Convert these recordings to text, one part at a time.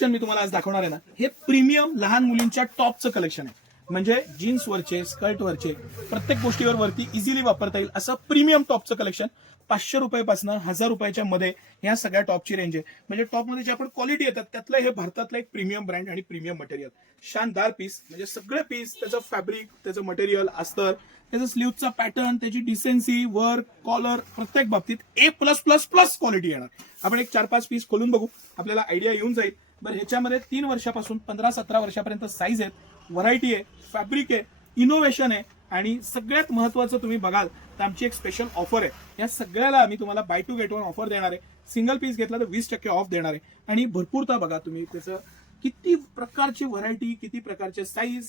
मी तुम्हाला आज दाखवणार आहे ना, हे प्रीमियम लहान मुलींच्या टॉपचं कलेक्शन आहे. म्हणजे जीन्सवरचे, स्कर्टवरचे, प्रत्येक गोष्टीवर वरती इझिली वापरता येईल असं प्रीमियम टॉपचं कलेक्शन. 500 रुपयापासून 1000 रुपयाच्या मध्ये ह्या सगळ्या टॉपची रेंज आहे. म्हणजे टॉपमध्ये जे आपण क्वालिटी येतात त्यातलं हे भारतातलं एक प्रीमियम ब्रँड आणि प्रीमियम मटेरियल. शानदार पीस, म्हणजे सगळे पीस, त्याचं फॅब्रिक, त्याचं मटेरियल, अस्तर, त्याचं स्लीवचा पॅटर्न, त्याची डिसेन्सी, वर्क, कॉलर, प्रत्येक बाबतीत A+++ क्वालिटी येणार. आपण एक 4-5 पीस खोलून बघू, आपल्याला आयडिया येऊन जाईल. बरं, ह्याच्यामध्ये 3 वर्षापासून 15-17 वर्षापर्यंत साईज आहेत, व्हरायटी आहे, फॅब्रिक आहे, इनोव्हेशन आहे आणि सगळ्यात महत्त्वाचं तुम्ही बघाल तर आमची एक स्पेशल ऑफर आहे. या सगळ्याला आम्ही तुम्हाला buy two get one offer देणार आहे. सिंगल पीस घेतला तर 20% ऑफ देणार आहे. आणि भरपूरता बघा तुम्ही, त्याचं किती प्रकारची व्हरायटी, किती प्रकारचे साईज,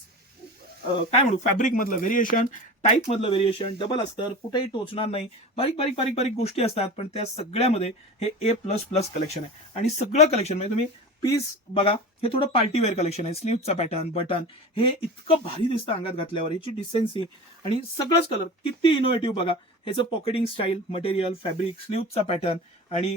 काय म्हणू, फॅब्रिक मधलं व्हेरिएशन, टाईप मधलं व्हेरिएशन, डबल अस्तर, कुठेही टोचणार नाही, बारीक बारीक बारीक बारीक गोष्टी असतात, पण त्या सगळ्यामध्ये हे A++ कलेक्शन आहे. आणि सगळं कलेक्शन म्हणजे तुम्ही पीस बघा, हे थोडं पार्टीवेअर कलेक्शन आहे. स्लीवचा पॅटर्न, बटन, हे इतकं भारी दिसतं अंगात घातल्यावर, ह्याची डिसेन्सी आणि सगळंच कलर किती इनोव्हेटिव्ह बघा. ह्याचं पॉकेटिंग स्टाईल, मटेरियल, फॅब्रिक, स्लीवचा पॅटर्न आणि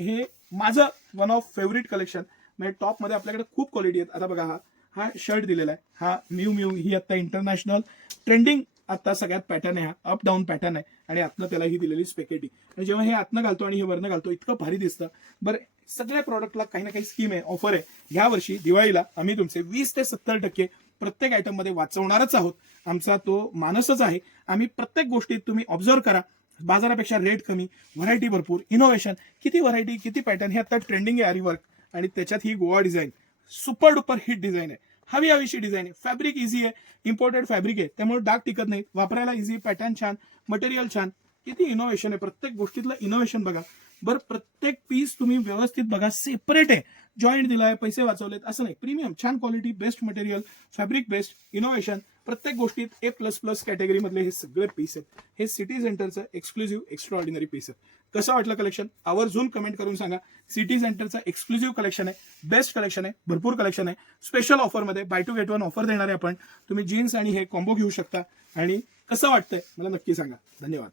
हे माझं वन ऑफ फेवरेट कलेक्शन. म्हणजे टॉपमध्ये आपल्याकडे खूप क्वालिटी आहेत. आता बघा, हा शर्ट दिलेला आहे, हा म्यू ही आता इंटरनॅशनल ट्रेंडिंग आता सगळ्यात पॅटर्न आहे. हा अप डाऊन पॅटर्न आहे आणि आतनं त्याला ही दिलेली स्पेकेटी. आणि जेव्हा हे आतनं घालतो आणि हे वरनं घालतो इतकं भारी दिसतं. बरं, सगळ्या प्रॉडक्टला काही ना काही स्कीम आहे, ऑफर आहे. ह्या वर्षी दिवाळीला आम्ही तुमचे 20 ते 70% प्रत्येक आयटम मध्ये वाचवणारच आहोत. आमचा तो मानसच आहे. आम्ही प्रत्येक गोष्टीत तुम्ही ऑब्झर्व करा, बाजारापेक्षा रेट कमी, व्हरायटी भरपूर, इनोव्हेशन, किती व्हरायटी, किती पॅटर्न. हे आता ट्रेंडिंग आहे आरीवर्क आणि त्याच्यात ही Goa design super duper hit design आहे. हवीशी डिझाईन आहे. फॅब्रिक इझी आहे, इम्पोर्टेड फॅब्रिक आहे, त्यामुळे डाग टिकत नाही, वापरायला इझी, पॅटर्न छान, मटेरियल छान, किती इनोव्हेशन आहे. प्रत्येक गोष्टीतलं इनोव्हेशन बघा. बरं, प्रत्येक पीस तुम्ही व्यवस्थित बघा, सेपरेट आहे, जॉईंट दिलाय, पैसे वाचवलेत असं नाही. प्रीमियम, छान quality, best material, fabric best, innovation, प्रत्येक गोष्टीत A++ कॅटेगरी मधले हे सगळे पीस आहेत. हे सिटी सेंटरचं एक्सक्लुझिव्ह एक्स्ट्रा ऑर्डिनरी पीस आहे. कसं वाटलं कलेक्शन आवर्जून कमेंट करून सांगा. सिटी सेंटरचं एक्सक्लुझिव्ह कलेक्शन आहे, बेस्ट कलेक्शन आहे, भरपूर कलेक्शन आहे. स्पेशल ऑफरमध्ये buy two get one offer देणार आहे आपण. तुम्ही जीन्स आणि हे कॉम्बो घेऊ शकता. आणि कसं वाटतंय मला नक्की सांगा. धन्यवाद.